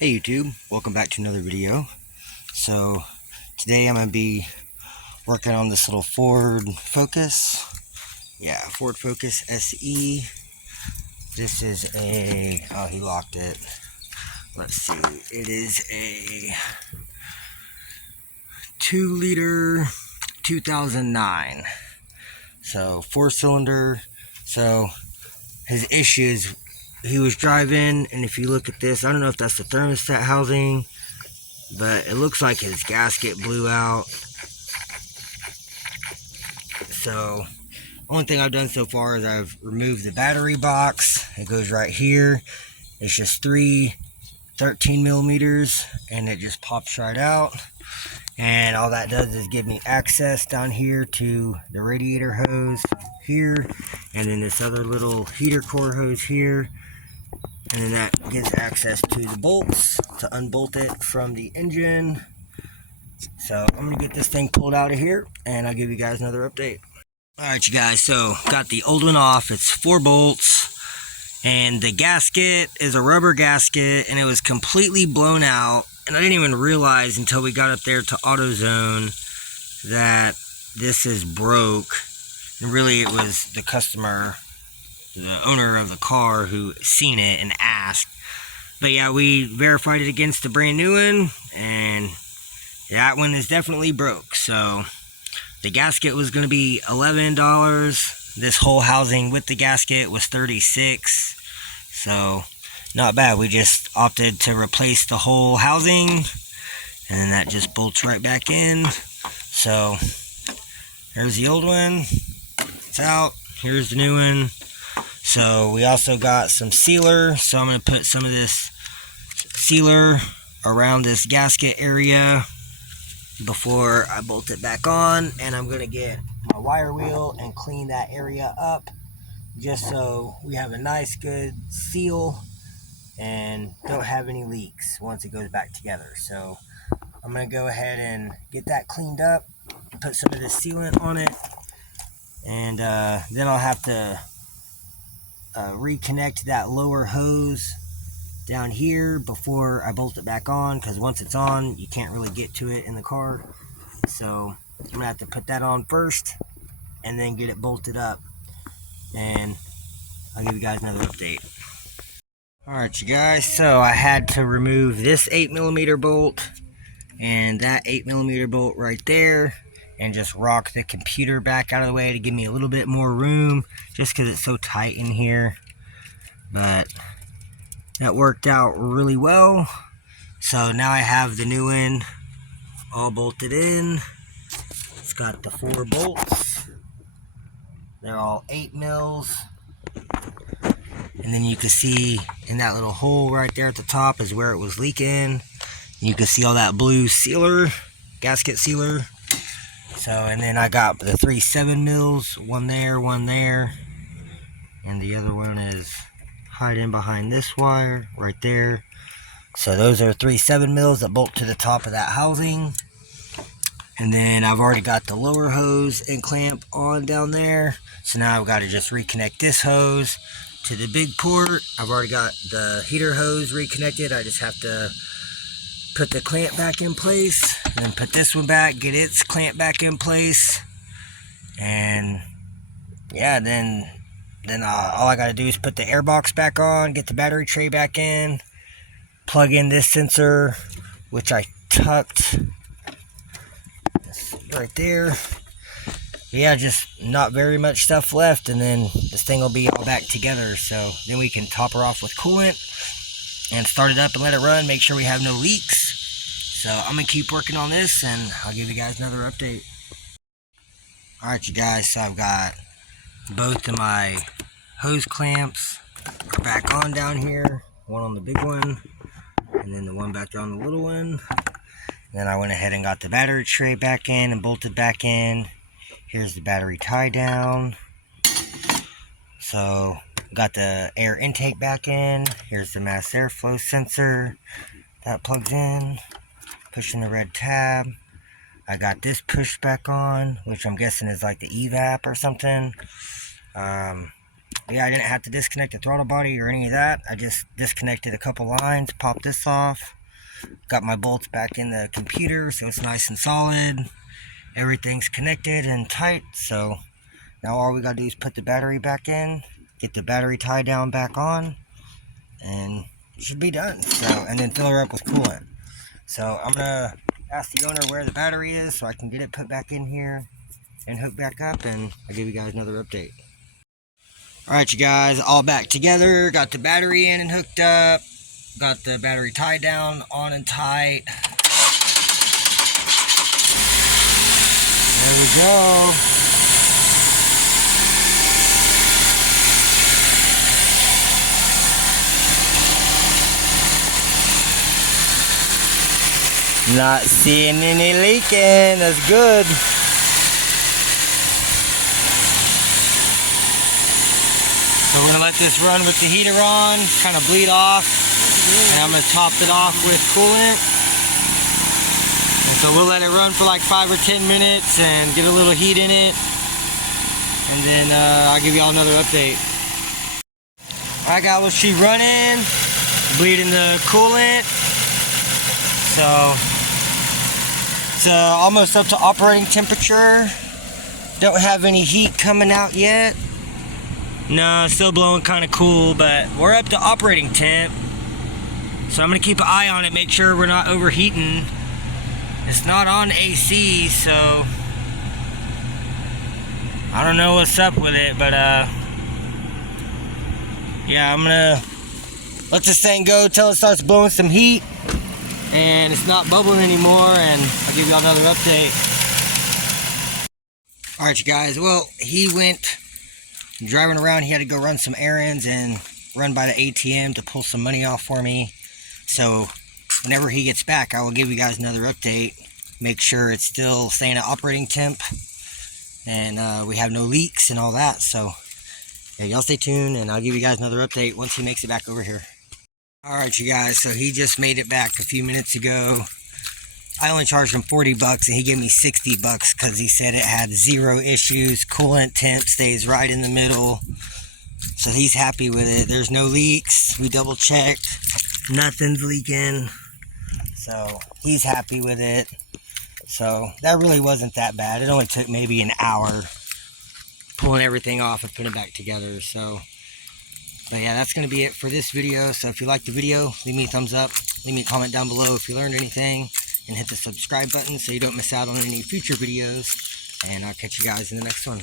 Hey YouTube, welcome back to another video. So today I'm going to be working on this little Ford Focus. Yeah, Ford Focus SE. This is a, oh, he locked it. Let's see, it is a 2-liter 2009. So 4-cylinder. So his issues, he was driving, and if you look at this, I don't know if that's the thermostat housing, but it looks like his gasket blew out. So only thing I've done so far is I've removed the battery box. It goes right here. It's just 13 millimeters, and it just pops right out. And all that does is give me access down here to the radiator hose here, and then this other little heater core hose here. And then that gives access to the bolts to unbolt it from the engine. So I'm going to get this thing pulled out of here, and I'll give you guys another update. Alright you guys, so got the old one off. It's 4 bolts, and the gasket is a rubber gasket, and it was completely blown out. And I didn't even realize until we got up there to AutoZone that this is broke. And really it was the customer, the owner of the car, who seen it and asked. But yeah, we verified it against the brand new one, and that one is definitely broke. So the gasket was going to be $11. This whole housing with the gasket was $36. So not bad. We just opted to replace the whole housing, and then that just bolts right back in. So there's the old one. It's out. Here's the new one. So we also got some sealer. So I'm going to put some of this sealer around this gasket area before I bolt it back on, and I'm going to get my wire wheel and clean that area up just so we have a nice good seal and don't have any leaks once it goes back together. So I'm going to go ahead and get that cleaned up, put some of this sealant on it, and then I'll have to reconnect that lower hose down here before I bolt it back on, because once it's on you can't really get to it in the car. So I'm gonna have to put that on first and then get it bolted up, and I'll give you guys another update. Alright you guys, so I had to remove this 8mm bolt and that 8mm bolt right there, and just rock the computer back out of the way to give me a little bit more room, just because it's so tight in here. But that worked out really well. So now I have the new one all bolted in. It's got the 4 bolts. They're all 8 mils. And then you can see in that little hole right there at the top is where it was leaking. You can see all that blue sealer, gasket sealer. So, and then I got the 3 7 mils, one there, and the other one is hiding behind this wire right there. So those are 3 7 mils that bolt to the top of that housing. And then I've already got the lower hose and clamp on down there. So now I've got to just reconnect this hose to the big port. I've already got the heater hose reconnected. I just have to put the clamp back in place, and then put this one back, get its clamp back in place. And yeah, then all I got to do is put the air box back on, get the battery tray back in, plug in this sensor, which I tucked right there. Yeah, just not very much stuff left, and then this thing will be all back together. So then we can top her off with coolant and start it up and let it run, make sure we have no leaks. So I'm gonna keep working on this, and I'll give you guys another update. Alright you guys, so I've got both of my hose clamps are back on down here, one on the big one and then the one back on the little one. Then I went ahead and got the battery tray back in and bolted back in. Here's the battery tie down. So got the air intake back in. Here's the mass airflow sensor that plugs in, pushing the red tab. I got this pushed back on, which I'm guessing is like the evap or something. But yeah, I didn't have to disconnect the throttle body or any of that. I just disconnected a couple lines, popped this off, got my bolts back in the computer so it's nice and solid. Everything's connected and tight, so now all we gotta do is put the battery back in, get the battery tie down back on, and it should be done. So, and then fill her up with coolant. So I'm gonna ask the owner where the battery is so I can get it put back in here and hook back up, and I'll give you guys another update. Alright you guys, all back together, got the battery in and hooked up, got the battery tied down on and tight. There we go. Not seeing any leaking, that's good. So we're gonna let this run with the heater on, kind of bleed off, and I'm gonna top it off with coolant. And so we'll let it run for like 5 or 10 minutes and get a little heat in it, and then I'll give you all another update. Alright guys, well she's running, bleeding the coolant. So it's almost up to operating temperature. Don't have any heat coming out yet. No, still blowing kind of cool, but we're up to operating temp. So I'm gonna keep an eye on it, make sure we're not overheating. It's not on AC, so I don't know what's up with it, but yeah, I'm gonna let this thing go till it starts blowing some heat and it's not bubbling anymore, and I'll give you all another update. Alright you guys, well he went driving around. He had to go run some errands and run by the ATM to pull some money off for me. So whenever he gets back, I will give you guys another update. Make sure it's still staying at operating temp and we have no leaks and all that. So yeah, y'all stay tuned and I'll give you guys another update once he makes it back over here. Alright you guys, so he just made it back a few minutes ago. I only charged him 40 bucks and he gave me 60 bucks because he said it had 0 issues. Coolant temp stays right in the middle. So he's happy with it. There's no leaks. We double checked. Nothing's leaking. So he's happy with it. So that really wasn't that bad. It only took maybe an hour pulling everything off and putting it back together. So, but yeah, that's going to be it for this video. So if you liked the video, leave me a thumbs up. Leave me a comment down below if you learned anything. And hit the subscribe button so you don't miss out on any future videos. And I'll catch you guys in the next one.